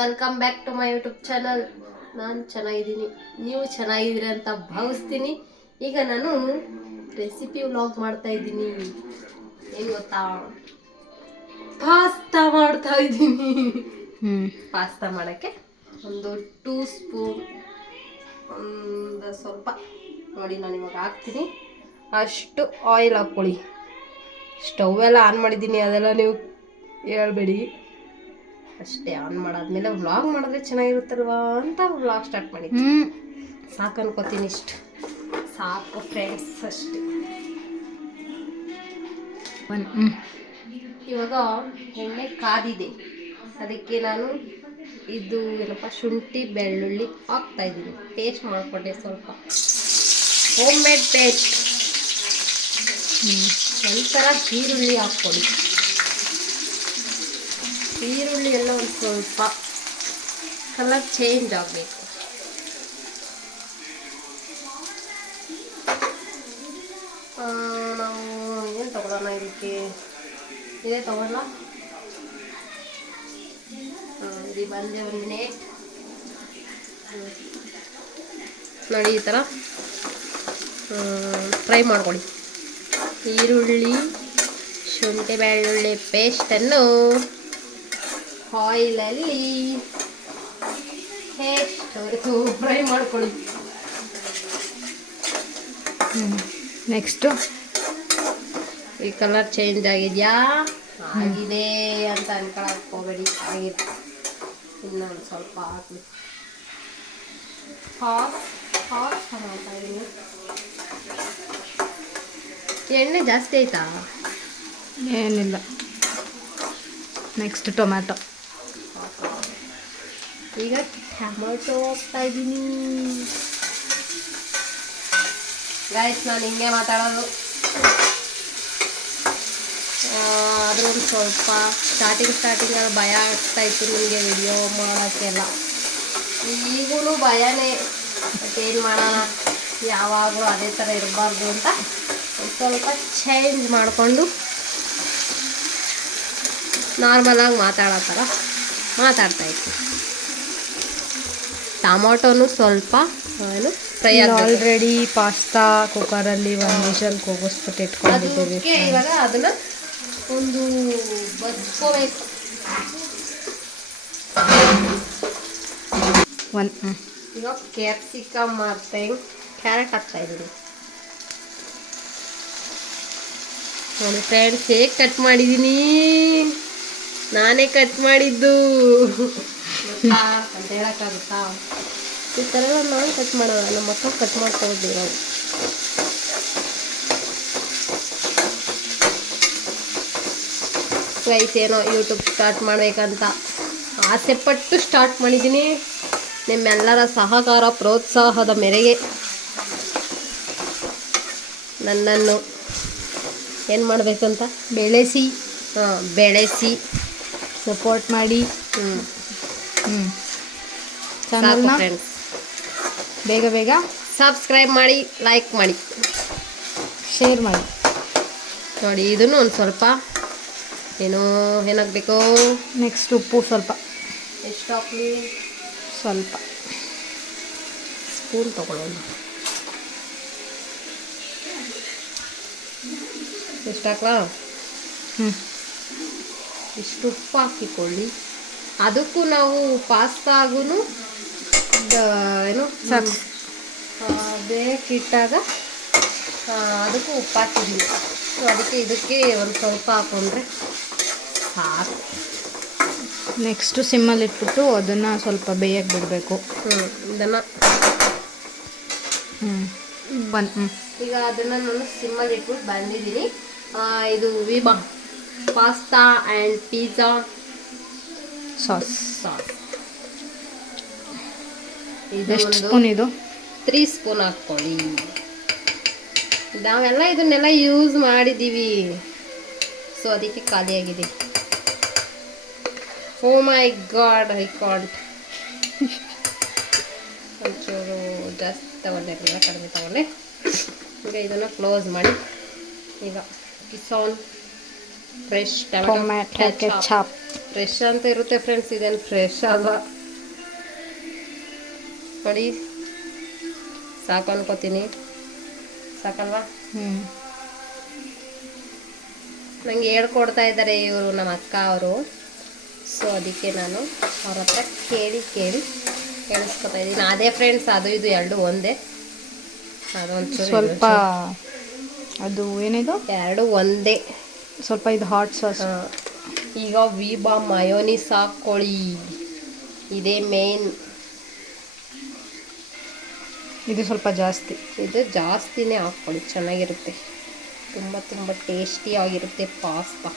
Welcome back to my YouTube channel. ನಾನು ಚೆನ್ನಾಗಿದ್ದೀನಿ, ನೀವು ಚೆನ್ನಾಗಿದ್ದೀರಿ ಅಂತ ಭಾವಿಸ್ತೀನಿ. ಈಗ ನಾನು ರೆಸಿಪಿ ವ್ಲಾಗ್ ಮಾಡ್ತಾ ಇದ್ದೀನಿ. ಏನು ಗೊತ್ತಾ, ಪಾಸ್ತಾ ಮಾಡ್ತಾ ಇದ್ದೀನಿ. ಪಾಸ್ತಾ ಮಾಡೋಕ್ಕೆ ಒಂದು 2 ಸ್ಪೂನ್ ಒಂದು ಸ್ವಲ್ಪ ನೋಡಿ ನಾನು ಇವಾಗ ಹಾಕ್ತೀನಿ ಅಷ್ಟು ಆಯಿಲ್ ಹಾಕ್ಕೊಳ್ಳಿ. ಸ್ಟವ್ ಎಲ್ಲ ಆನ್ ಮಾಡಿದ್ದೀನಿ, ಅದೆಲ್ಲ ನೀವು ಹೇಳ್ಬೇಡಿ. ಅಷ್ಟೇ ಆನ್ ಮಾಡಾದ್ಮೇಲೆ ವ್ಲಾಗ್ ಮಾಡಿದ್ರೆ ಚೆನ್ನಾಗಿರುತ್ತಲ್ವಾ ಅಂತ ವ್ಲಾಗ್ ಸ್ಟಾರ್ಟ್ ಮಾಡಿದ್ದೀನಿ. ಸಾಕು ಅನ್ಕೋತೀನಿ, ಇಷ್ಟು ಸಾಕು ಫ್ರೆಂಡ್ಸ್, ಅಷ್ಟೇ. ಇವಾಗ ಎಣ್ಣೆ ಕಾದಿದೆ, ಅದಕ್ಕೆ ನಾನು ಇದು ಏನಪ್ಪ ಶುಂಠಿ ಬೆಳ್ಳುಳ್ಳಿ ಹಾಕ್ತಾ ಇದ್ದೀನಿ. ಪೇಸ್ಟ್ ಮಾಡಿಕೊಂಡೆ, ಸ್ವಲ್ಪ ಹೋಮ್ ಮೇಡ್ ಪೇಸ್ಟ್. ನಂತರ ಈರುಳ್ಳಿ ಹಾಕ್ಕೊಳ್ಳಿ. ಈರುಳ್ಳಿ ಎಲ್ಲ ಒಂದು ಸ್ವಲ್ಪ ಕಲರ್ ಚೇಂಜ್ ಆಗಬೇಕು. ನಾವು ಏನು ತಗೊಳ್ಳೋಣ ಇದಕ್ಕೆ, ಇದೇ ತಗೊಳ್ಳ. ಇದು ಬಂದೆ 1 ಮಿನಿಟ್ ನೋಡಿ, ಈ ಥರ ಫ್ರೈ ಮಾಡ್ಕೊಳ್ಳಿ. ಈರುಳ್ಳಿ ಶುಂಠಿ ಬೆಳ್ಳುಳ್ಳಿ ಪೇಸ್ಟನ್ನು ಆಯಿಲಲ್ಲಿ ಎಷ್ಟು ಫ್ರೈ ಮಾಡ್ಕೊಳ್ಳಿ. ನೆಕ್ಸ್ಟು ಈ ಕಲರ್ ಚೇಂಜ್ ಆಗಿದೆಯಾ, ಆಗಿದೆ ಅಂತ ಅನ್ಕೊಳಕ್ಕೆ ಹೋಗಬೇಡಿ, ಆಗಿದೆ. ಇನ್ನೊಂದು ಸ್ವಲ್ಪ ಹಾಕಿ ಮಾಡ್ತಾ ಇದ್ದೀನಿ. ಎಣ್ಣೆ ಜಾಸ್ತಿ ಆಯ್ತಾ? ಏನಿಲ್ಲ. Next tomato. ಈಗ ಟೊಮ್ಯಾಟೊ ಹಾಕ್ತಾ ಇದ್ದೀನಿ. ಗೈಸ್, ನಾನು ಹಿಂಗೆ ಮಾತಾಡೋದು. ಅದರೊಂದು ಸ್ವಲ್ಪ ಸ್ಟಾರ್ಟಿಂಗಲ್ಲಿ ಭಯ ಆಗ್ತಾ ಇತ್ತು ನನಗೆ ವಿಡಿಯೋ ಮಾಡೋಕ್ಕೆಲ್ಲ. ಈಗಲೂ ಭಯನೇ, ಬಟ್ ಏನು ಮಾಡೋಣ, ಯಾವಾಗಲೂ ಅದೇ ಥರ ಇರಬಾರ್ದು ಅಂತ ಸ್ವಲ್ಪ ಚೇಂಜ್ ಮಾಡಿಕೊಂಡು ನಾರ್ಮಲಾಗಿ ಮಾತಾಡೋ ಥರ ಮಾತಾಡ್ತಾಯಿತ್ತು. ಟೊಮೊಟೊನು ಸ್ವಲ್ಪ ಏನು ಫ್ರೈ ಆಲ್ರೆಡಿ ಪಾಸ್ತಾ ಕುಕ್ಕರಲ್ಲಿ 1 ವಿಷಲ್ ಕೂಗಿಸ್ಬಿಟ್ಟು ಇಟ್ಕೊಂಡಿದ್ದೀವಿ. ಇವಾಗ ಅದನ್ನು ಒಂದು ಬಸ್ಕೋಬೇಕು. ಇವಾಗ ಕ್ಯಾಪ್ಸಿಕಮ್ ಮತ್ತು ಕ್ಯಾರೆಟ್ ಹಾಕ್ತಾಯಿದ್ದೀನಿ. ನೋಡಿ ಫ್ರೆಂಡ್ಸ್, ಹೇಗೆ ಕಟ್ ಮಾಡಿದ್ದೀನಿ, ನಾನೇ ಕಟ್ ಮಾಡಿದ್ದು ಅಂತ ಹೇಳೋಕ್ಕಾಗುತ್ತಾ? ಈ ಥರ ಎಲ್ಲ ನಾನು ಕಟ್ ಮಾಡೋಣ, ನಮ್ಮ ಮಕ್ಕಳು ಕಟ್ ಮಾಡ್ಕೊಳ್ತೀವಿ. ಗೈಸ್, ಏನೋ ಯೂಟ್ಯೂಬ್ ಸ್ಟಾರ್ಟ್ ಮಾಡಬೇಕಂತ ಆಸೆಪಟ್ಟು ಸ್ಟಾರ್ಟ್ ಮಾಡಿದ್ದೀನಿ. ನಿಮ್ಮೆಲ್ಲರ ಸಹಕಾರ ಪ್ರೋತ್ಸಾಹದ ಮೇರೆಗೆ ನನ್ನನ್ನು ಏನು ಮಾಡಬೇಕಂತ ಬೆಳೆಸಿ ಸಪೋರ್ಟ್ ಮಾಡಿ. ಚಾನಲ್ನ ಫ್ರೆಂಡ್ಸ್ ಬೇಗ ಸಬ್ಸ್ಕ್ರೈಬ್ ಮಾಡಿ, ಲೈಕ್ ಮಾಡಿ, ಶೇರ್ ಮಾಡಿ. ನೋಡಿ, ಇದನ್ನು ಒಂದು ಸ್ವಲ್ಪ ಏನಾಗಬೇಕು. ನೆಕ್ಸ್ಟ್ ಉಪ್ಪು ಸ್ವಲ್ಪ. ಎಷ್ಟು ಹಾಕಲಿ? ಸ್ವಲ್ಪ ಸ್ಪೂನ್ ತಗೊಳ್ಳೋಣ. ಎಷ್ಟು ಹಾಕ್ಲಾ? ಇಷ್ಟು ಉಪ್ಪು ಹಾಕಿಕೊಳ್ಳಿ. ಅದಕ್ಕೂ ನಾವು ಪಾಸ್ತಾಗೂ ಏನು ಬೇಕಿಟ್ಟಾಗ ಅದಕ್ಕೂ ಉಪ್ಪು ಹಾಕಿದ್ದೀವಿ. ಸೊ ಅದಕ್ಕೆ ಇದಕ್ಕೆ ಒಂದು ಸ್ವಲ್ಪ ಹಾಕೊಂಡ್ರೆ ಸಾಕು. ನೆಕ್ಸ್ಟು ಸಿಮ್ಮಲ್ಲಿ ಇಟ್ಬಿಟ್ಟು ಅದನ್ನು ಸ್ವಲ್ಪ ಬೇಯಕ್ಕೆ ಬಿಡಬೇಕು. ಇದನ್ನು ಈಗ ಅದನ್ನು ನಾನು ಸಿಮ್ಮಲ್ಲಿ ಇಟ್ಬಿಟ್ಟು ಬಂದಿದ್ದೀನಿ. ಇದು ವಿಬಾ ಪಾಸ್ತಾ ಆ್ಯಂಡ್ ಪಿಜ್ಜಾ ಸಾಸ್. ಎಷ್ಟು ಸ್ಪೂನ್ ಇದು? 3 ಸ್ಪೂನ್ ಹಾಕ್ಕೊಳ್ಳಿ. ನಾವೆಲ್ಲ ಇದನ್ನೆಲ್ಲ ಯೂಸ್ ಮಾಡಿದ್ದೀವಿ, ಸೊ ಅದಕ್ಕೆ ಖಾಲಿಯಾಗಿದೆ. ಓ ಮೈ ಗಾಡ್, ಐ ಕಾಂಟ್. ಒಂಚೂರು ಜಾಸ್ತಿ ತಗೊಂಡಿರಲಿಲ್ಲ, ಕಡಿಮೆ ತಗೊಂಡೆ. ಈಗ ಇದನ್ನು ಕ್ಲೋಸ್ ಮಾಡಿ. ಈಗ Kisan fresh tomato ketchup. Fresh ಅಂತ ಇರುತ್ತೆ ಫ್ರೆಂಡ್ಸ್, ಇದೇನು ಫ್ರೆಶ್ ಅಲ್ಲ ನೋಡಿ. ಸಾಕು ಅನ್ಕೋತೀನಿ, ಸಾಕಲ್ವಾ? ನನಗೆ ಹೇಳ್ಕೊಡ್ತಾ ಇದ್ದಾರೆ ಇವರು ನಮ್ಮ ಅಕ್ಕ ಅವರು. ಸೊ ಅದಕ್ಕೆ ನಾನು ಅವ್ರ ಹತ್ರ ಕೇಳಿ ಹೇಳಿಸ್ಕೊತಾ ಇದ್ದೀನಿ. ಅದೇ ಫ್ರೆಂಡ್ಸ್, ಅದು ಇದು ಎರಡು ಒಂದೇ. ಅದೊಂದು ಸ್ವಲ್ಪ ಅದು ಏನಿದು ಎರಡು ಒಂದೇ. ಸ್ವಲ್ಪ ಇದು ಹಾಟ್ ಸಾಸ್. ಈಗ ವಿಬಾ ಮಯೋನೀಸ್ ಹಾಕ್ಕೊಳ್ಳಿ, ಇದೇ ಮೇನ್. ಇದು ಸ್ವಲ್ಪ ಜಾಸ್ತಿ, ಇದು ಜಾಸ್ತಿನೇ ಹಾಕ್ಕೊಳ್ಳಿ, ಚೆನ್ನಾಗಿರುತ್ತೆ. ತುಂಬ ತುಂಬ ಟೇಸ್ಟಿಯಾಗಿರುತ್ತೆ ಪಾಸ್ತಾ.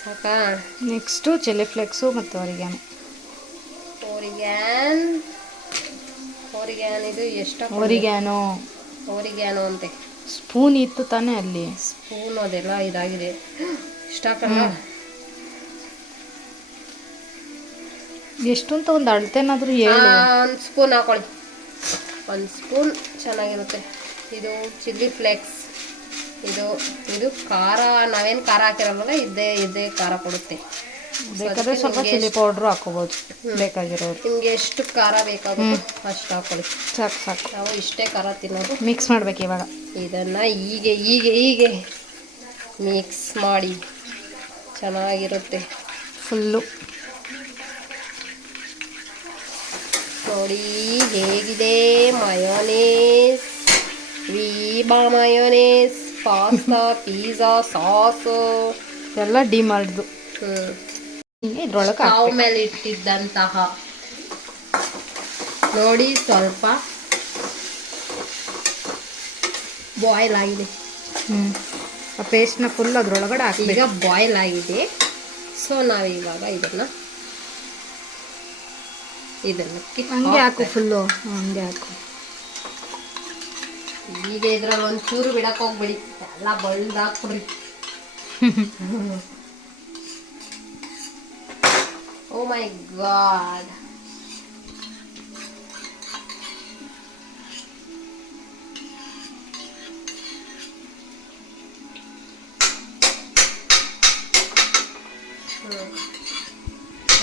ಸಾಕಾ? ನೆಕ್ಸ್ಟು ಚಿಲ್ಲಿ ಫ್ಲೇಕ್ಸು ಮತ್ತು ಓರಿಗ್ಯಾನ್ ಇದು ಎಷ್ಟು? ಓರಿಗ್ಯಾನೋ ಅಂತೆ. ಸ್ಪೂನ್ ಇತ್ತು ತಾನೇ ಅಲ್ಲಿ? ಸ್ಪೂನ್ ಅದೆಲ್ಲ ಇದಾಗಿದೆ. ಇಷ್ಟ ಹಾಕಲ್ಲ. ಎಷ್ಟು ಅಂತ ಒಂದು ಅಳತೆನಾದರೂ ಹೇಳು. ಒಂದು ಸ್ಪೂನ್ ಹಾಕೊಳ್ಳಿ, ಒಂದು ಸ್ಪೂನ್ ಚೆನ್ನಾಗಿರುತ್ತೆ. ಇದು ಚಿಲ್ಲಿ ಫ್ಲೇಕ್ಸ್. ಇದು ಖಾರ, ನಾವೇನು ಖಾರ ಹಾಕಿರಲ್ಲ, ಇದೇ ಖಾರ ಕೊಡುತ್ತೆ. ಬೇಕಾದ್ರೆ ಸ್ವಲ್ಪ ಚಿಲ್ಲಿ ಪೌಡ್ರು ಹಾಕೋಬೋದು ಬೇಕಾಗಿರೋದು. ನಿಮಗೆ ಎಷ್ಟು ಖಾರ ಬೇಕಾಗುತ್ತೆ ಅಷ್ಟು ಹಾಕೊಳ್ಳಿ. ಸಾಕು. ನಾವು ಇಷ್ಟೇ ಖಾರ ತಿನ್ನೋದು. ಮಿಕ್ಸ್ ಮಾಡ್ಬೇಕು ಇವಾಗ. ಇದನ್ನು ಹೀಗೆ ಮಿಕ್ಸ್ ಮಾಡಿ ಚೆನ್ನಾಗಿರುತ್ತೆ ಫುಲ್ಲು. ನೋಡಿ ಹೇಗಿದೆ ಮಯೋನೇಸ್, ವಿಬಾ ಮಯೋನೇಸ್, ಪಾಸ್ತಾ, ಪಿಜ್ಜಾ ಸಾಸು ಎಲ್ಲ ಡಿಮಾರ್ಟ್ದು. ಇದ್ರೊಳಗೆ ಸ್ಟವ್ ಮೇಲೆ ಇಟ್ಟಿದ್ದಂತಹ ನೋಡಿ ಸ್ವಲ್ಪ ಬಾಯ್ಲ್ ಆಗಿದೆ. ಆ ಪೇಸ್ಟ್ನ ಫುಲ್ ಅದ್ರೊಳಗಡೆ ಹಾಕಿ. ಈಗ ಬಾಯ್ಲ್ ಆಗಿದೆ. ಸೊ ನಾವಿವಾಗ ಇದನ್ನು ಹಂಗೆ ಹಾಕು, ಫುಲ್ಲು ಹಂಗೆ ಹಾಕು. ಈಗ ಇದ್ರಲ್ಲಿ ಒಂಚೂರು ಬಿಡಕ್ಕೆ ಹೋಗ್ಬಿಡಿ, ಎಲ್ಲ ಬಳ್ದು ಹಾಕ್ಬಿಡ್ರಿ. ಓ ಮೈ ಗಾಡ್.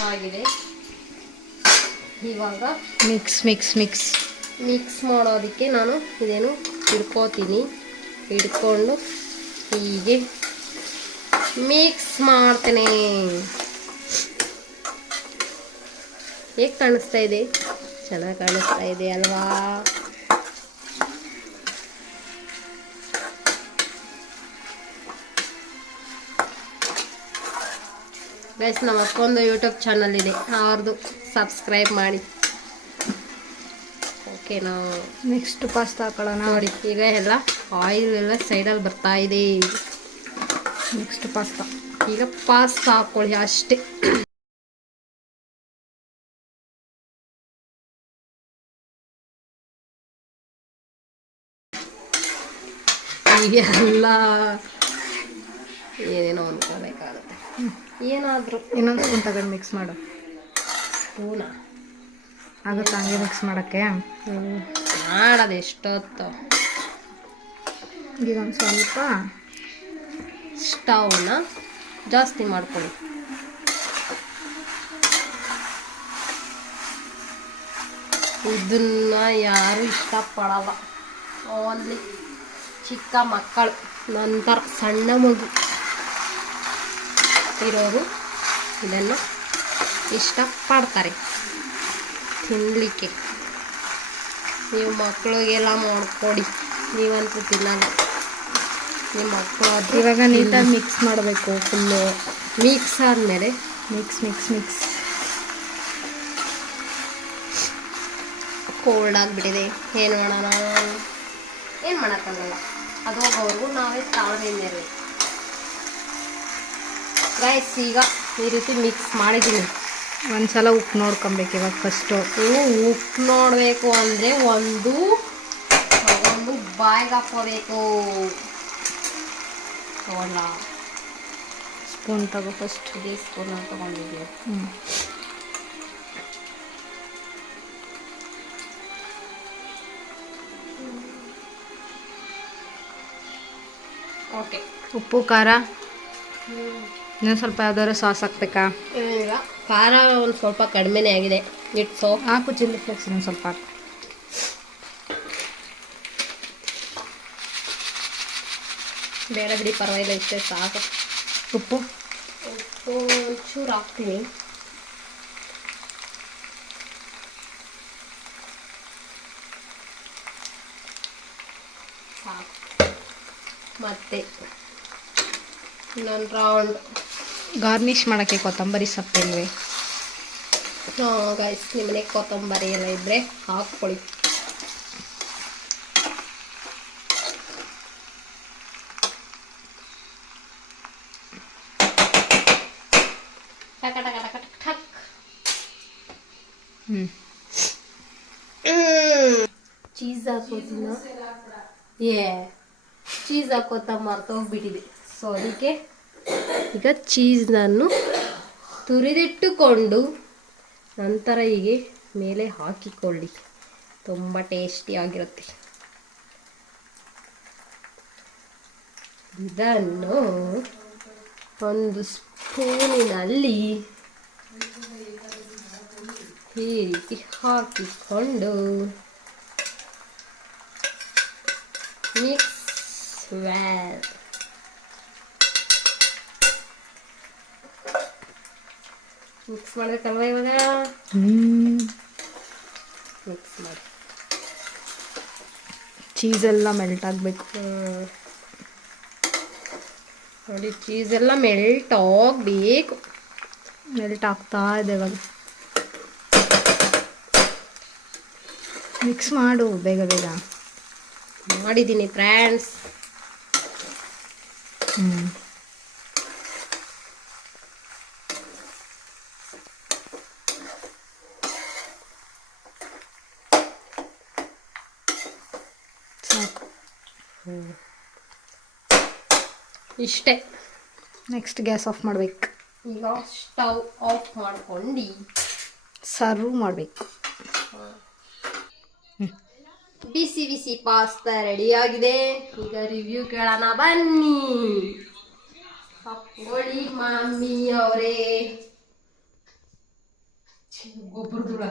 ಆಗಿದೆ. ಇವಾಗ ಮಿಕ್ಸ್ ಮಾಡೋದಕ್ಕೆ ನಾನು ಇದೇನು ಹಿಡ್ಕೊಂಡು ಹೀಗೆ ಮಿಕ್ಸ್ ಮಾಡ್ತೇನೆ. ಹೇಗೆ ಕಾಣಿಸ್ತಾ ಇದೆ? ಚೆನ್ನಾಗಿ ಕಾಣಿಸ್ತಾ ಇದೆ ಅಲ್ವಾ? ಗೈಸ್, ನಮ್ಮ ಅಕ್ಕೊಂದು ಯೂಟ್ಯೂಬ್ ಚಾನಲ್ ಇದೆ, ಅವ್ರದ್ದು ಸಬ್ಸ್ಕ್ರೈಬ್ ಮಾಡಿ. ಓಕೆನಾ? ನೆಕ್ಸ್ಟ್ ಪಾಸ್ತಾ ಹಾಕೊಳ್ಳೋಣ. ನೋಡಿ ಈಗ ಎಲ್ಲ ಆಯಿಲ್ ಎಲ್ಲ ಸೈಡಲ್ಲಿ ಬರ್ತಾ ಇದೆ. Next pasta. ಈಗ ಪಾಸ್ತಾ ಹಾಕ್ಕೊಳ್ಳಿ ಅಷ್ಟೇ. ಎಲ್ಲ ಏನೇನೋ ಅನ್ಕೋಬೇಕಾಗುತ್ತೆ. ಏನಾದರೂ ಇನ್ನೊಂದು ಸ್ಪೂನ್ ತಗೊಂಡು ಮಿಕ್ಸ್ ಮಾಡು. ಸ್ಪೂನಾ ಆಗುತ್ತೆ ಹಂಗೆ ಮಿಕ್ಸ್ ಮಾಡೋಕ್ಕೆ? ಮಾಡೋದು ಎಷ್ಟೊತ್ತು. ಈಗ ಒಂದು ಸ್ವಲ್ಪ ಸ್ಟವ್ನ ಜಾಸ್ತಿ ಮಾಡ್ಕೊಳ್ಳಿ. ಇದನ್ನ ಯಾರು ಇಷ್ಟಪಡಲ್ಲ, ಓನ್ಲಿ ಚಿಕ್ಕ ಮಕ್ಕಳು, ನಂತರ ಸಣ್ಣ ಮಗು ಇರೋರು ಇದನ್ನು ಇಷ್ಟಪಡ್ತಾರೆ ತಿನ್ನಲಿಕ್ಕೆ. ನೀವು ಮಕ್ಕಳಿಗೆಲ್ಲ ಮಾಡಿಕೊಡಿ, ನೀವಂತೂ ತಿನ್ನಲ್ಲ. ನಿಮ್ಮ ಮಕ್ಕಳು ಇವಾಗ ನೀಟಾಗಿ ಮಿಕ್ಸ್ ಮಾಡಬೇಕು ಫುಲ್ಲು. ಮಿಕ್ಸ್ ಆದಮೇಲೆ ಮಿಕ್ಸ್ ಕೋಲ್ಡ್ ಆಗಿಬಿಟ್ಟಿದೆ. ಏನು ಮಾಡೋಣ? ಏನು ಮಾಡೋಕ್ಕಾಗಲ್ಲ. ಅದು ಹೋಗೋವರೆಗೂ ನಾವೇ ತಾಳ್ಮೆಯಿಂದ ಇರಬೇಕು. ರೈಸ್ ಈಗ ಈ ರೀತಿ ಮಿಕ್ಸ್ ಮಾಡಿದ್ದೀನಿ. ಒಂದ್ಸಲ ಉಪ್ಪು ನೋಡ್ಕೊಬೇಕು ಇವಾಗ ಫಸ್ಟು. ನೀವು ಉಪ್ಪು ನೋಡಬೇಕು ಅಂದರೆ ಒಂದು ಬಾಯಿಗೆ ಹಾಕ್ಕೋಬೇಕು. ತಗೊಳ್ಳ ಸ್ಪೂನ್ ತಗೋ ಫಸ್ಟ್. ಇದೇ ಸ್ಪೂನ್ ತೊಗೊಂಡಿದ್ದೀವಿ. ಓಕೆ. ಉಪ್ಪು ಖಾರ ಇನ್ನೊಂದು ಸ್ವಲ್ಪ ಯಾವ್ದಾದ್ರು ಸಾಸ್ ಹಾಕ್ಬೇಕಾ? ಈಗ ಖಾರ ಒಂದು ಸ್ವಲ್ಪ ಕಡಿಮೆನೇ ಆಗಿದೆ. ಇಟ್ಸೋ ಹಾಕು ಚಿಲ್ಲಿ ಫ್ಲೇಕ್ಸ್ ಇನ್ನೊಂದು ಸ್ವಲ್ಪ ಹಾಕು. ಬೇಡ ಬಿಡಿ, ಪರವಾಗಿಲ್ಲ, ಇಷ್ಟೇ ಸಾಕು. ಉಪ್ಪು ಉಪ್ಪು ಒಂಚೂರು ಹಾಕ್ತೀನಿ. ಸಾಕು. ಮತ್ತೆ ಇನ್ನೊಂದು ರೌಂಡ್ ಗಾರ್ನಿಷ್ ಮಾಡೋಕ್ಕೆ ಕೊತ್ತಂಬರಿ ಸೊಪ್ಪಿಲ್ವೇ? ಗೈಸ್, ನಿಮ್ಮನೆ ಕೊತ್ತಂಬರಿ ಎಲ್ಲ ಇದ್ದರೆ ಹಾಕ್ಕೊಳ್ಳಿ. ಟಕ ಟಕ ಟಕ ಟಕ್ ಟಕ್. ಚೀಸ್ ಹಾಕೋತಿನ ಚೀಸ್ ಹಾಕೋತ ಮರ್ತೋಗ್ಬಿಟ್ಟಿದೆ. ಸೊ ಅದಕ್ಕೆ ಈಗ ಚೀಸ್ನನ್ನು ತುರಿದಿಟ್ಟುಕೊಂಡು ನಂತರ ಹೀಗೆ ಮೇಲೆ ಹಾಕಿಕೊಳ್ಳಿ. ತುಂಬ ಟೇಸ್ಟಿಯಾಗಿರುತ್ತೆ. ಇದನ್ನು ಒಂದು ಸ್ಪೂನಿನಲ್ಲಿ ಈ ರೀತಿ ಹಾಕಿಕೊಂಡು ಮಿಕ್ಸ್ ವೆಲ್. ಮಿಕ್ಸ್ ಮಾಡಬೇಕಲ್ವ ಇವಾಗ? ಮಿಕ್ಸ್ ಮಾಡಿ. ಚೀಸೆಲ್ಲ ಮೆಲ್ಟ್ ಆಗಬೇಕು. ನೋಡಿ, ಚೀಸೆಲ್ಲ ಮೆಲ್ಟ್ ಆಗಬೇಕು. ಮೆಲ್ಟ್ ಆಗ್ತಾ ಇದೆ ಇವಾಗ. ಮಿಕ್ಸ್ ಮಾಡು ಬೇಗ ಬೇಗ. ಮಾಡಿದ್ದೀನಿ ಫ್ರೆಂಡ್ಸ್. ಸಾಕು. ಇಷ್ಟೇ. ನೆಕ್ಸ್ಟ್ ಗ್ಯಾಸ್ ಆಫ್ ಮಾಡ್ಬೇಕು. ಈಗ ಸ್ಟವ್ ಆಫ್ ಮಾಡ್ಕೊಂಡು ಸರ್ವ್ ಮಾಡಬೇಕು. ಬಿಸಿ ಬಿಸಿ ಪಾಸ್ತಾ ರೆಡಿ ಆಗಿದೆ. ಈಗ ರಿವ್ಯೂ ಕೇಳೋಣ ಬನ್ನಿ. ಹಾಕೊಳ್ಳಿ ಮಮ್ಮಿ ಅವರೇ. ಗೊಬ್ಬರದುಳ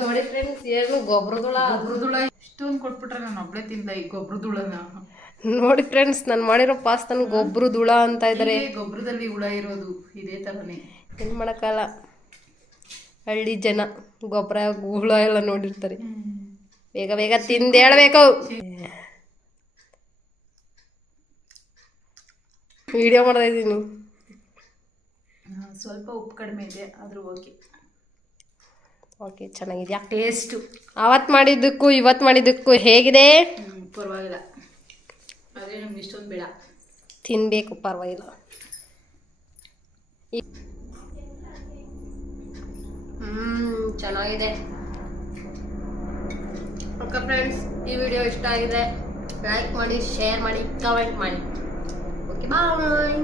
ನೋಡಿ ಫ್ರೆಂಡ್ಸ್, ಏನು ಗೊಬ್ಬರದುಳ ಇಷ್ಟೊಂದು ಕೊಟ್ಬಿಟ್ರೆ ನಾನು ಒಬ್ಳೆ ತಿಂದ ಈ ಗೊಬ್ಬರದುಳನ. ನೋಡಿ ಫ್ರೆಂಡ್ಸ್, ನಾನು ಮಾಡಿರೋ ಪಾಸ್ತಾನ ಗೊಬ್ಬರದುಳ ಅಂತ ಇದ್ದಾರೆ. ಗೊಬ್ಬರದಲ್ಲಿ ಹುಳ ಇರೋದು ಇದೇ ತರನೇ. ಏನು ಮಾಡೋಕ್ಕಲ್ಲ, ಹಳ್ಳಿ ಜನ ಗೊಬ್ಬರ ಹುಳ ಎಲ್ಲ ನೋಡಿರ್ತಾರೆ. ಬೇಗ ಬೇಗ ತಿಂದು ಹೇಳ್ಬೇಕು. ವಿಡಿಯೋ ಮಾಡ್ತಾ ಇದ್ದೀನಿ. ಸ್ವಲ್ಪ ಉಪ್ಪು ಕಡಿಮೆ ಇದೆ ಆದರೂ ಓಕೆ. ಓಕೆ, ಚೆನ್ನಾಗಿದೆಯಾ? ಟೇಸ್ಟು ಅವತ್ತು ಮಾಡಿದ್ದಕ್ಕೂ ಇವತ್ತು ಮಾಡಿದ್ದಕ್ಕೂ ಹೇಗಿದೆ? ಪರವಾಗಿಲ್ಲ, ಆದರೆ ನಮ್ಗೆ ಇಷ್ಟೊಂದು ಬೇಡ. ತಿನ್ನಬೇಕು, ಪರವಾಗಿಲ್ಲ. ಚೆನ್ನಾಗಿದೆ. ಓಕೆ ಫ್ರೆಂಡ್ಸ್, ಈ ವಿಡಿಯೋ ಇಷ್ಟ ಆಗಿದೆ ಲೈಕ್ ಮಾಡಿ, ಶೇರ್ ಮಾಡಿ, ಕಮೆಂಟ್ ಮಾಡಿ. ಓಕೆ, ಬಾಯ್.